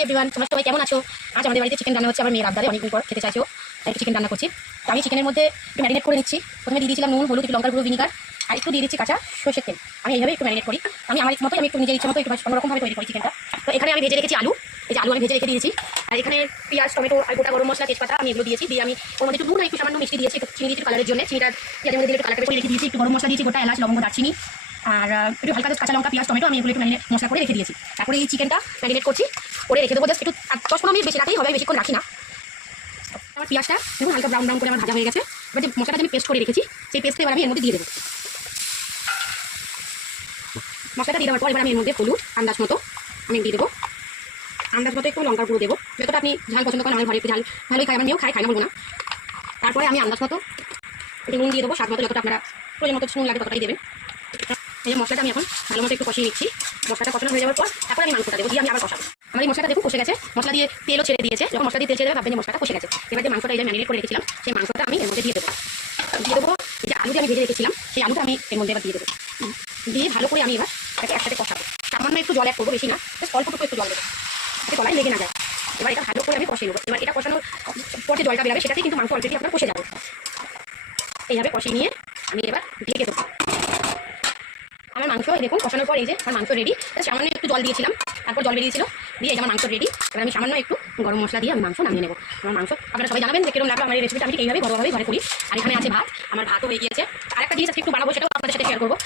Hi everyone, তোমরা সবাই কেমন আছো? আজ আমাদের বাড়িতে চিকেন রান্না হচ্ছে। আমার মেয়ের আবদারে অনেকদিন পর খেতে চাইছো, তাই চিকেন রান্না করছি। তো আমি চিকেনের মধ্যে একটু ম্যারিনেট করে নিচ্ছি। প্রথমে দিয়ে দিয়েছিলাম নুন, হলুদ, একটু লঙ্কার গুঁড়ো, ভিনিগার আর একটু দিয়ে দিচ্ছি কাঁচা সরষের তেল। আমি এইভাবে একটু ম্যারিনেট করি। আমি আমার ইচ্ছা মতো একটু নিজের ইচ্ছা মতো একটু অন্যরকমভাবে তৈরি করি চিকেনটা। তো এখানে আমি ভেজে রেখেছি আলু, এই যে আলু আমি ভেজে রেখে দিয়েছি। আর এখানে পেঁয়াজ, টমেটো আর গোটা গরম মশলা, তেজপাতা আমি এগুলো দিয়েছি। দিয়ে আমি ওর মধ্যে একটু নুন আর একটু সামান্য মিষ্টি দিয়েছি, একটু চিনি দিয়েছি কালারের জন্য। চিনিটা পেঁয়াজের মধ্যে দিলে একটু কালারটা করে রেখে দিয়েছি। একটু গরম মশলা দিয়েছি, গোটা এলাচ, লবঙ্গ, দারচিনি আর একটু হালকা কাঁচা লঙ্কা, পেঁয়াজ, টমেটো আমি এগুলো একটু ম্যারিনেট মশলা করে রেখে দিয়েছি। তারপরে এই চিকেনটা ম্যারিনেট করছি, করে রেখে দেবো জাস্ট একটু 10-15 মিনিট, বেশি রাখলেই হবে, বেশিক্ষণ রাখি না। আমার পেঁয়াজটা দেখুন হালকা ব্রাউন করে আমার ভাজা হয়ে গেছে। এবার যে মশলাটা আমি পেস্ট করে রেখেছি, সেই পেস্টটা এবার আমি এর মধ্যে দিয়ে দেবো। মশলাটা দিয়ে দেওয়ার পর এবার আমি এর মধ্যে হলুদ আন্দাজ মতো আমি দিয়ে দেবো। আন্দাজ মতো একটু লঙ্কার গুঁড়ো দেবো, যতটা আপনি ঝাল পছন্দ করেন। আমার ঘরে একটু ঝাল ভালোই খাই, আমার মেয়েও খাই, না বলবো না। তারপরে আমি আন্দাজ মতো একটু নুন দিয়ে দেবো, স্বাদ মতো, যতটা আপনারা প্রয়োজন মতো নুন লাগে ততটাই দেবেন। এই মশলাটা আমি এখন ভালো মতো একটু কষিয়ে নিচ্ছি। মশলাটা কষানো হয়ে যাওয়ার পর তারপর আমি মাংসটা দেবো, দিয়ে আমি আবার কষাবো। আমার এই মশলাটা দেখুন কষে গেছে, মশলা দিয়ে তেলও ছেড়ে দিয়েছে। যখন মশলা দিয়ে তেল ছেড়ে দেবে ভাববেন যে মশলাটা কষে গেছে। এবার যে মাংসটা এই যে ম্যারিনেট করে রেখেছিলাম, সেই মাংসটা আমি এর মধ্যে দিয়ে দেবো। এই যে আলু যে আমি ভেজে রেখেছিলাম, সেই আলুটা আমি এর মধ্যে এবার দিয়ে দেবো। দিয়ে ভালো করে আমি এবার এটাকে একসাথে কষাবো। সামান্য একটু জল অ্যাড করবো, বেশি না, অল্পটুকু একটু জল দেবো, যাতে তলায় লেগে না যায়। এবার এটা ভালো করে আমি কষিয়ে নেবো। এবার এটা কষানোর পর যে জলটা বেরোবে সেটাতেই কিন্তু মাংস অলরেডি আপনার কষে যাবে। এইভাবে কষিয়ে নিয়ে আমি এবার ঢেকে দেবো। আমার মাংস দেখুন কষানোর পর এই যে আমার মাংস রেডি। সামান্য একটু জল দিয়েছিলাম, তারপর জল বেরিয়েছিল, দিয়ে এই যে আমার মাংস রেডি। এবার আমি সামান্য একটু গরম মশলা দিয়ে আমি মাংস নামিয়ে নেবো। আমার মাংস আপনারা সবাই জানাবেন যে কিরকম লাগলো আমার এই রেসিপিটা। আমি এইভাবে ঘরোয়াভাবেই ঘরে করি। আর এখানে আছে ভাত, আমার ভাতও হয়ে গিয়েছে। আর একটা জিনিস আজকে একটু বানাবো, সেটাও আপনাদের সাথে শেয়ার করবো,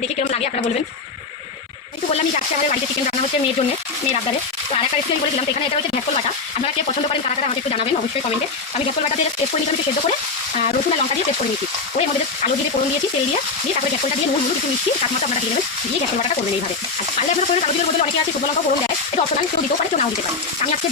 দেখি কিরকম লাগে আপনারা বলবেন। একটু বললাম যে আজকে আমাদের বাড়িতে চিকেন রান্না হচ্ছে মেয়ের জন্য, মেয়ের আবদারে। তো আরেকটা রেসিপি আমি বলেছিলাম, এখানে এটা হচ্ছে ভেটকল বাটা। আপনারা কে পছন্দ করেন তারা আমাকে একটু জানাবেন অবশ্যই কমেন্টে। আমি ভেটকল বাটা দিয়ে টেস্ট করে নিচ্ছি, আমি সেদ্ধ করে রসুন আর লঙ্কা দিয়ে টেস্ট করে নিচ্ছি। ওই আমাদের আলু দিয়ে ফোড়ন দিয়েছি, তেল দিয়ে তারপরে ভেটকলটা দিয়ে নুন, হলুদ, একটু মিষ্টি স্বাদ মতো আপনারা দিয়ে দেবেন, দিয়ে ভেটকল বাটাটা করবেন এইভাবে। আর পারলে আপনারা করে আলু দিয়ে বদলে অনেকে আছে শুকনো লঙ্কা ফোড়ন দেয়, এটা অপশনাল, কেউ দিতেও পারে, কেউ নাও দিতে পারে। আমি আজকে